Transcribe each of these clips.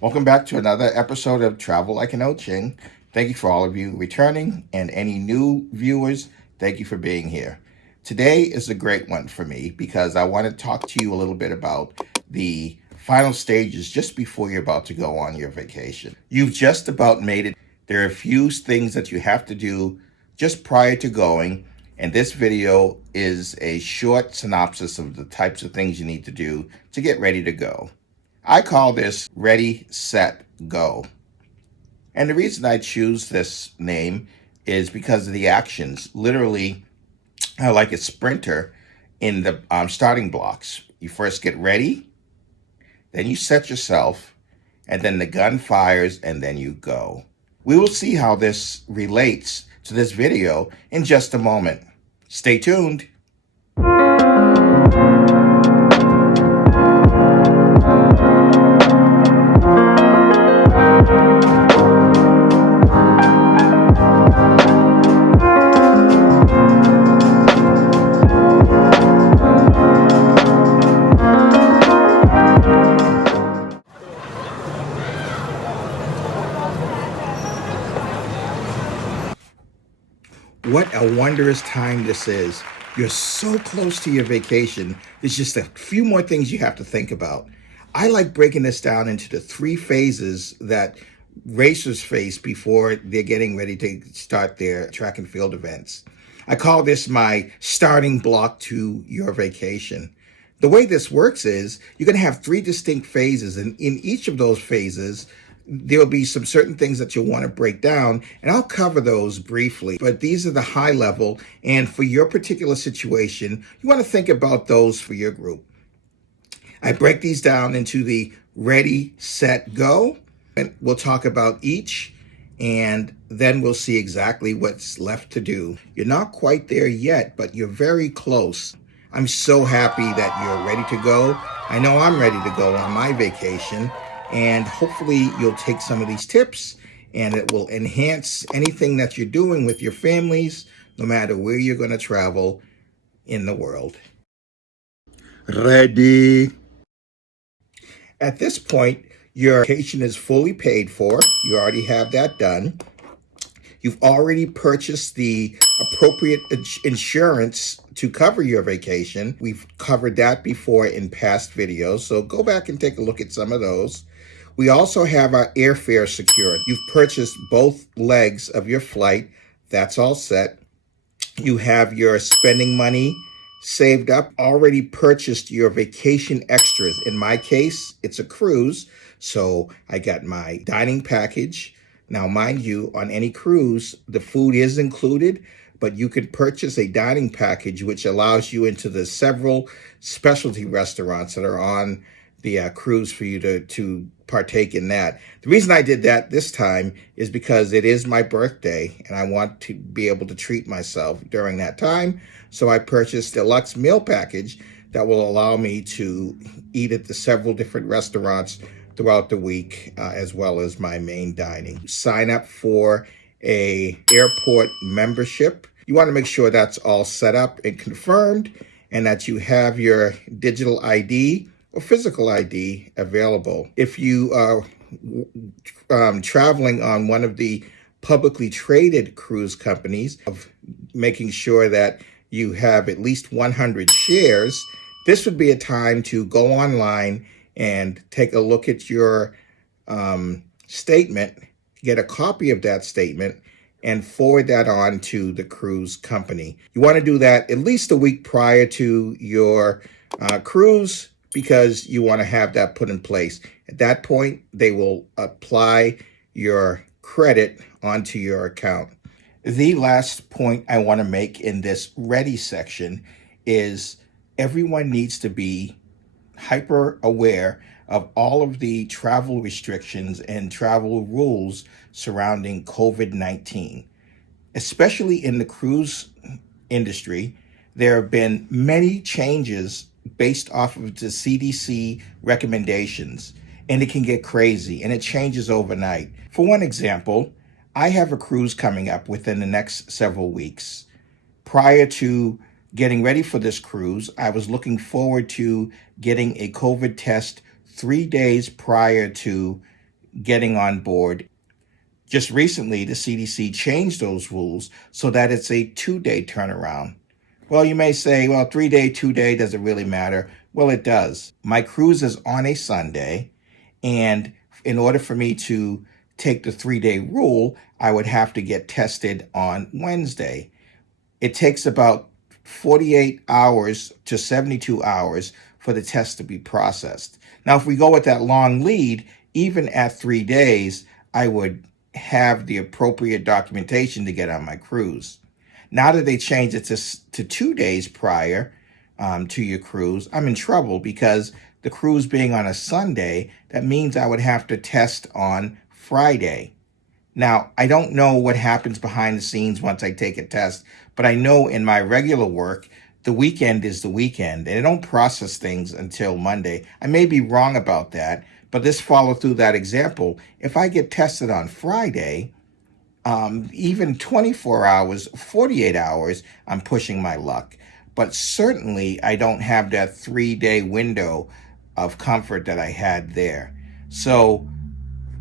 Welcome back to another episode of Travel Like an Ching. Thank you for all of you returning and any new viewers. Thank you for being here. Today is a great one for me because I want to talk to you a little bit about the final stages just before you're about to go on your vacation. You've just about made it. There are a few things that you have to do just prior to going, and this video is a short synopsis of the types of things you need to do to get ready to go. I call this ready, set, go. And the reason I choose this name is because of the actions. Literally, like a sprinter in the starting blocks. You first get ready, then you set yourself, and then the gun fires, and then you go. We will see how this relates to this video in just a moment. Stay tuned. What a wondrous time this is. You're so close to your vacation. There's just a few more things you have to think about. I like breaking this down into the three phases that racers face before they're getting ready to start their track and field events. I call this my starting block to your vacation. The way this works is you're going to have three distinct phases, and in each of those phases, there'll be some certain things that you'll want to break down, and I'll cover those briefly. But these are the high level, and for your particular situation, you want to think about those for your group. I break these down into the ready, set, go, and we'll talk about each, and then we'll see exactly what's left to do. You're not quite there yet, but you're very close. I'm so happy that you're ready to go. I know I'm ready to go on my vacation, and hopefully you'll take some of these tips and it will enhance anything that you're doing with your families, no matter where you're going to travel in the world. Ready. At this point, your vacation is fully paid for. You already have that done. You've already purchased the appropriate insurance to cover your vacation. We've covered that before in past videos, so go back and take a look at some of those. We also have our airfare secured. You've purchased both legs of your flight. That's all set. You have your spending money saved up, already purchased your vacation extras. In my case, it's a cruise, so I got my dining package. Now, mind you, on any cruise, the food is included, but you can purchase a dining package, which allows you into the several specialty restaurants that are on the cruise for you to partake in that. The reason I did that this time is because it is my birthday and I want to be able to treat myself during that time. So I purchased a deluxe meal package that will allow me to eat at the several different restaurants throughout the week, as well as my main dining. Sign up for a airport membership. You want to make sure that's all set up and confirmed, and that you have your digital ID or physical ID available. If you are traveling on one of the publicly traded cruise companies, of making sure that you have at least 100 shares, this would be a time to go online and take a look at your statement, get a copy of that statement, and forward that on to the cruise company. You want to do that at least a week prior to your cruise, because you want to have that put in place. At that point, they will apply your credit onto your account. The last point I want to make in this ready section is everyone needs to be hyper aware of all of the travel restrictions and travel rules surrounding COVID-19. Especially in the cruise industry, there have been many changes based off of the CDC recommendations, and it can get crazy and it changes overnight. For one example, I have a cruise coming up within the next several weeks. Prior to getting ready for this cruise, I was looking forward to getting a COVID test 3 days prior to getting on board. Just recently, the CDC changed those rules so that it's a 2 day turnaround. Well, you may say, well, 3 day, 2 day, does it really matter? Well, it does. My cruise is on a Sunday, and in order for me to take the 3 day rule, I would have to get tested on Wednesday. It takes about 48 hours to 72 hours for the test to be processed. Now, if we go with that long lead, even at 3 days, I would have the appropriate documentation to get on my cruise. Now that they changed it to 2 days prior to your cruise, I'm in trouble because the cruise being on a Sunday, that means I would have to test on Friday. Now, I don't know what happens behind the scenes once I take a test, but I know in my regular work, the weekend is the weekend, and they don't process things until Monday. I may be wrong about that, but let's follow through that example. If I get tested on Friday, even 24 hours, 48 hours, I'm pushing my luck. But certainly, I don't have that 3 day window of comfort that I had there. So,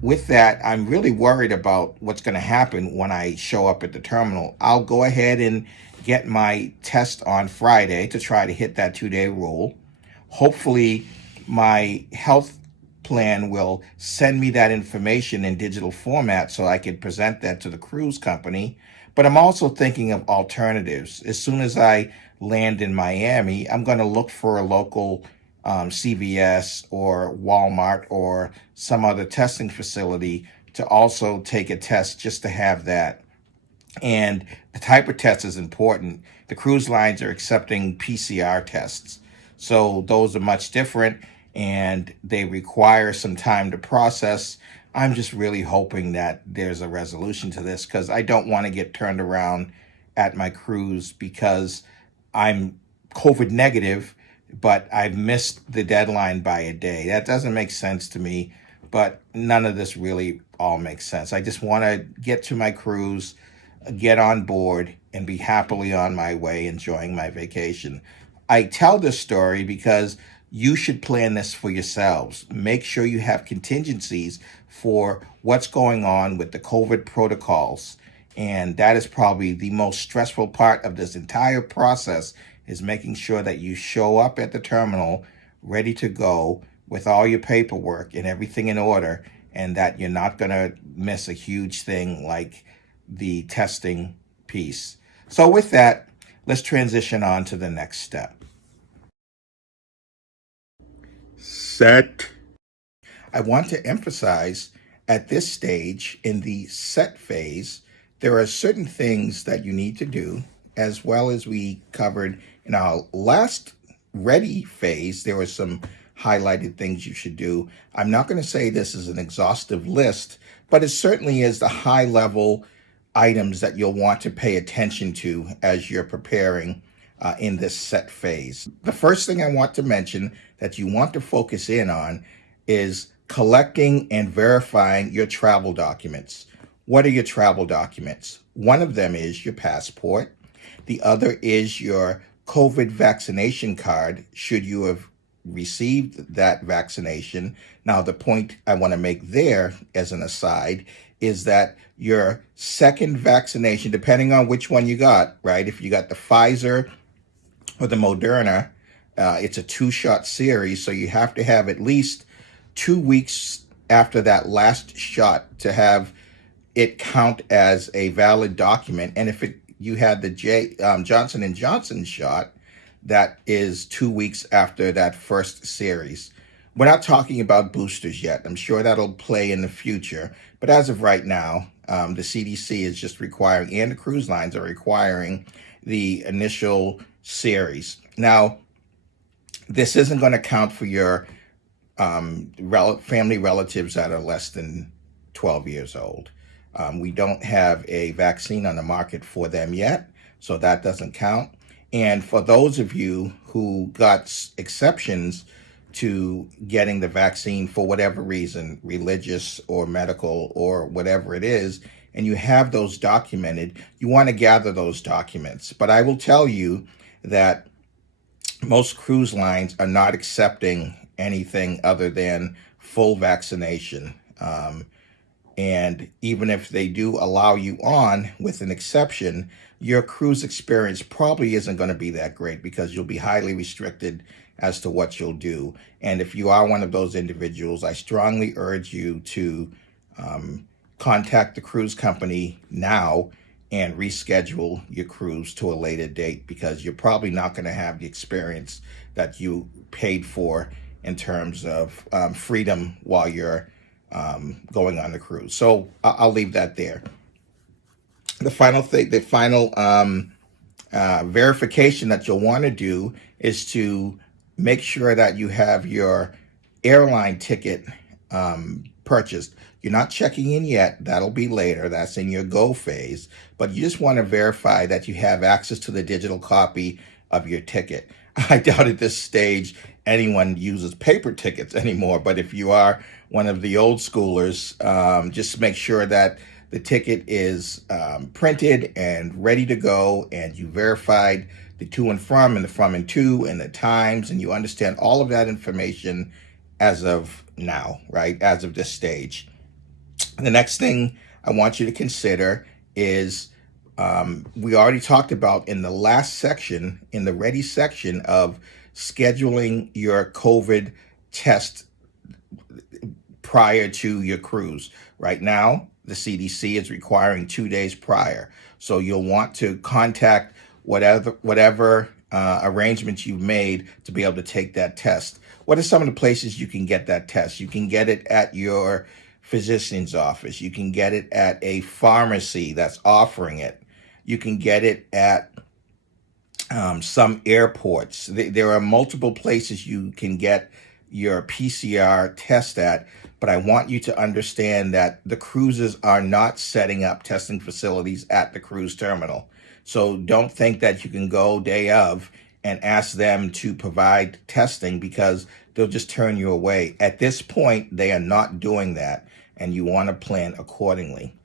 with that, I'm really worried about what's going to happen when I show up at the terminal. I'll go ahead and get my test on Friday to try to hit that 2 day rule. Hopefully, my health plan will send me that information in digital format so I can present that to the cruise company. But I'm also thinking of alternatives. As soon as I land in Miami, I'm going to look for a local CVS or Walmart or some other testing facility to also take a test just to have that. And the type of test is important. The cruise lines are accepting PCR tests. So those are much different and they require some time to process. I'm just really hoping that there's a resolution to this because I don't want to get turned around at my cruise because I'm COVID negative, but I've missed the deadline by a day. That doesn't make sense to me, but none of this really all makes sense. I just want to get to my cruise, get on board, and be happily on my way enjoying my vacation. I tell this story because you should plan this for yourselves. Make sure you have contingencies for what's going on with the COVID protocols. And that is probably the most stressful part of this entire process is making sure that you show up at the terminal ready to go with all your paperwork and everything in order and that you're not going to miss a huge thing like the testing piece. So with that, let's transition on to the next step. Set. I want to emphasize at this stage in the set phase, there are certain things that you need to do, as well as we covered in our last ready phase. There were some highlighted things you should do. I'm not going to say this is an exhaustive list, but it certainly is the high level items that you'll want to pay attention to as you're preparing in this set phase. The first thing I want to mention that you want to focus in on is collecting and verifying your travel documents. What are your travel documents? One of them is your passport. The other is your COVID vaccination card, should you have received that vaccination. Now, the point I want to make there as an aside is that your second vaccination, depending on which one you got, right? If you got the Pfizer or the Moderna, it's a 2-shot series, so you have to have at least 2 weeks after that last shot to have it count as a valid document. And if you had the Johnson and Johnson shot, that is 2 weeks after that first series. We're not talking about boosters yet. I'm sure that'll play in the future. But as of right now, the CDC is just requiring, and the cruise lines are requiring the initial series. Now, this isn't going to count for your family relatives that are less than 12 years old. We don't have a vaccine on the market for them yet, so that doesn't count. And for those of you who got exceptions to getting the vaccine for whatever reason, religious or medical or whatever it is, and you have those documented, you want to gather those documents. But I will tell you that most cruise lines are not accepting anything other than full vaccination. And even if they do allow you on with an exception, your cruise experience probably isn't going to be that great because you'll be highly restricted as to what you'll do. And if you are one of those individuals, I strongly urge you to contact the cruise company now and reschedule your cruise to a later date because you're probably not going to have the experience that you paid for in terms of freedom while you're going on the cruise. So I'll leave that there. The final thing, the final verification that you'll want to do is to make sure that you have your airline ticket purchased. You're not checking in yet. That'll be later. That's in your go phase. But you just want to verify that you have access to the digital copy of your ticket. I doubt at this stage anyone uses paper tickets anymore. But if you are one of the old schoolers, just make sure that the ticket is printed and ready to go, and you verified the to and the from and to, and the times, and you understand all of that information as of now, right? As of this stage. The next thing I want you to consider is we already talked about in the last section, in the ready section, of scheduling your COVID test prior to your cruise. Right now, the CDC is requiring 2 days prior. So you'll want to contact whatever arrangements you've made to be able to take that test. What are some of the places you can get that test? You can get it at your physician's office. You can get it at a pharmacy that's offering it. You can get it at some airports. There are multiple places you can get your PCR test at, but I want you to understand that the cruises are not setting up testing facilities at the cruise terminal. So don't think that you can go day of and ask them to provide testing because they'll just turn you away. At this point, they are not doing that, and you want to plan accordingly.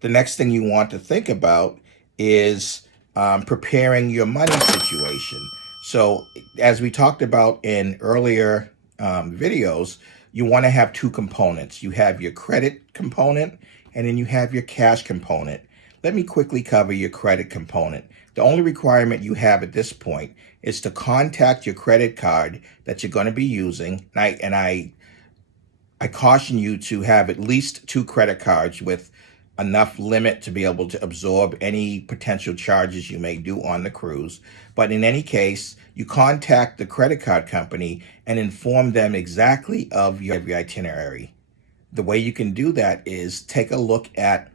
The next thing you want to think about is preparing your money situation. So as we talked about in earlier videos, you want to have two components. You have your credit component, and then you have your cash component. Let me quickly cover your credit component. The only requirement you have at this point is to contact your credit card that you're going to be using. And I caution you to have at least 2 credit cards with enough limit to be able to absorb any potential charges you may do on the cruise. But in any case, you contact the credit card company and inform them exactly of your itinerary. The way you can do that is take a look at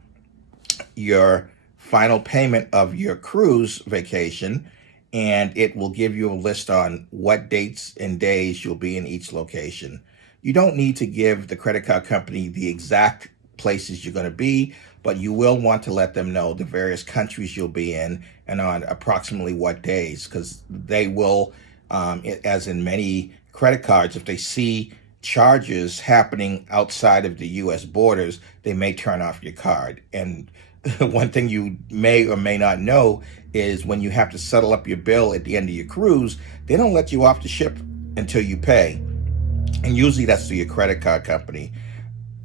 your final payment of your cruise vacation, and it will give you a list on what dates and days you'll be in each location. You don't need to give the credit card company the exact places you're going to be, but you will want to let them know the various countries you'll be in and on approximately what days, because they will, as in many credit cards, if they see charges happening outside of the U.S. borders, they may turn off your card. And one thing you may or may not know is when you have to settle up your bill at the end of your cruise, they don't let you off the ship until you pay. And usually that's through your credit card company.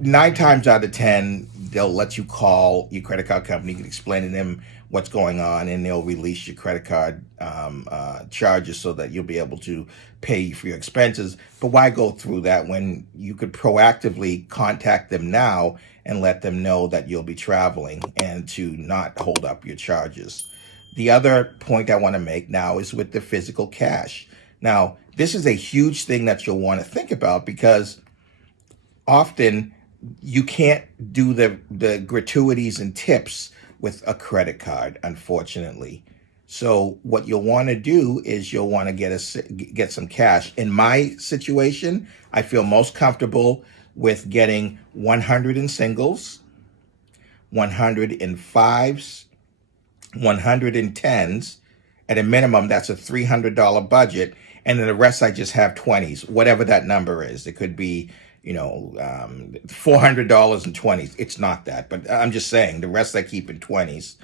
9 times out of 10, they'll let you call your credit card company and explain to them what's going on, and they'll release your credit card charges so that you'll be able to pay for your expenses. But why go through that when you could proactively contact them now and let them know that you'll be traveling and to not hold up your charges? The other point I want to make now is with the physical cash. Now, this is a huge thing that you'll want to think about because often you can't do the gratuities and tips with a credit card, unfortunately. So what you'll want to do is you'll want to get some cash. In my situation, I feel most comfortable with getting 100 in singles, 100 in fives, 100 in tens. At a minimum, that's a $300 budget. And then the rest, I just have 20s, whatever that number is. It could be, $400 in 20s. It's not that, but I'm just saying the rest I keep in 20s.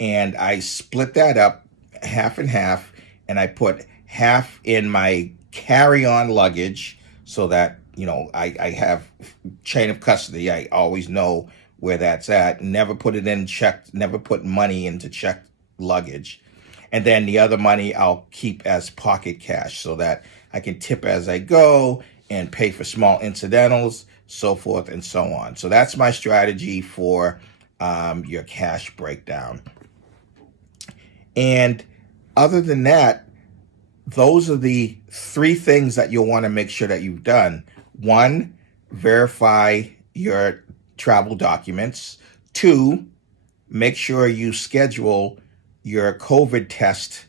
And I split that up half and half, and I put half in my carry-on luggage so that I have chain of custody. I always know where that's at. Never put it in checked, never put money into checked luggage. And then the other money I'll keep as pocket cash so that I can tip as I go and pay for small incidentals, so forth and so on. So that's my strategy for your cash breakdown. And other than that, those are the three things that you'll want to make sure that you've done. One, verify your travel documents. Two, make sure you schedule your COVID test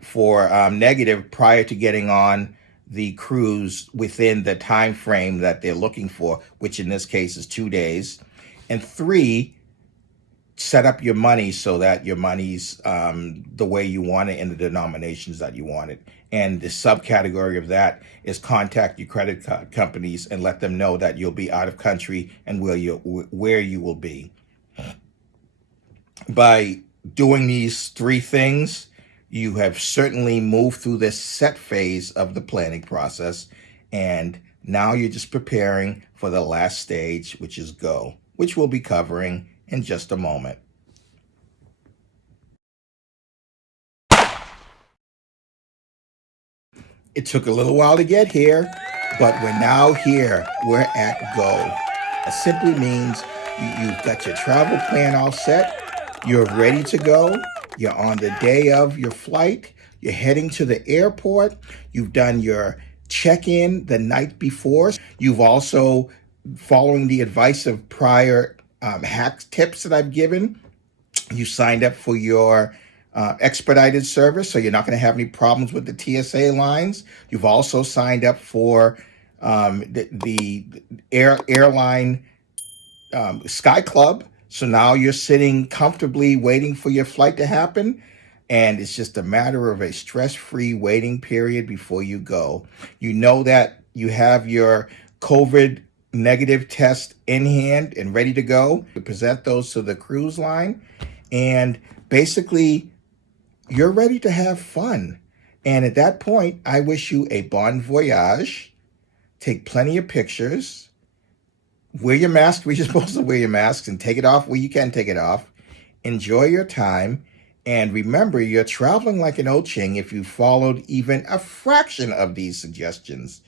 for negative prior to getting on the cruise within the time frame that they're looking for, which in this case is 2 days. And three, set up your money so that your money's the way you want it in the denominations that you want it. And the subcategory of that is contact your credit companies and let them know that you'll be out of country and where you will be. By doing these three things, you have certainly moved through this set phase of the planning process, and now you're just preparing for the last stage, which is go, which we'll be covering in just a moment. It took a little while to get here, but we're now here. We're at go. It simply means you've got your travel plan all set. You're ready to go. You're on the day of your flight. You're heading to the airport. You've done your check-in the night before. You've also, following the advice of prior hack tips that I've given, you signed up for your expedited service, so you're not going to have any problems with the TSA lines. You've also signed up for the airline Sky Club, so now you're sitting comfortably waiting for your flight to happen. And it's just a matter of a stress-free waiting period before you go. You know that you have your COVID negative test in hand and ready to go. You present those to the cruise line, and basically you're ready to have fun. And at that point, I wish you a bon voyage. Take plenty of pictures. Wear your mask where you're supposed to wear your masks, and take it off where you can take it off. Enjoy your time. And remember, you're traveling like an O-Ching if you followed even a fraction of these suggestions.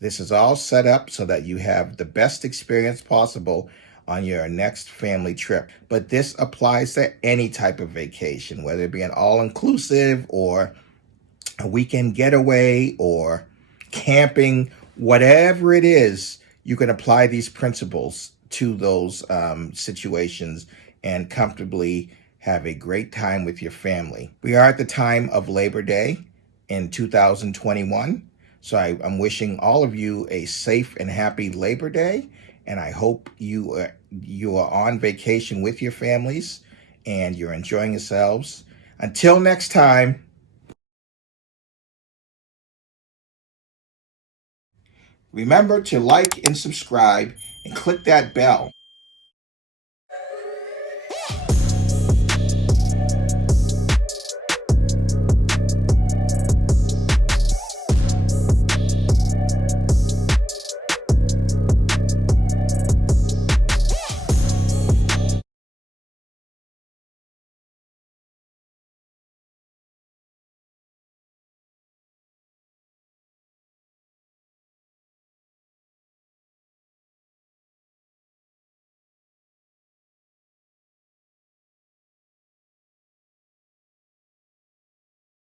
This is all set up so that you have the best experience possible on your next family trip. But this applies to any type of vacation, whether it be an all-inclusive or a weekend getaway or camping, whatever it is, you can apply these principles to those situations and comfortably have a great time with your family. We are at the time of Labor Day in 2021. So I'm wishing all of you a safe and happy Labor Day, and I hope you are on vacation with your families and you're enjoying yourselves. Until next time, remember to like and subscribe and click that bell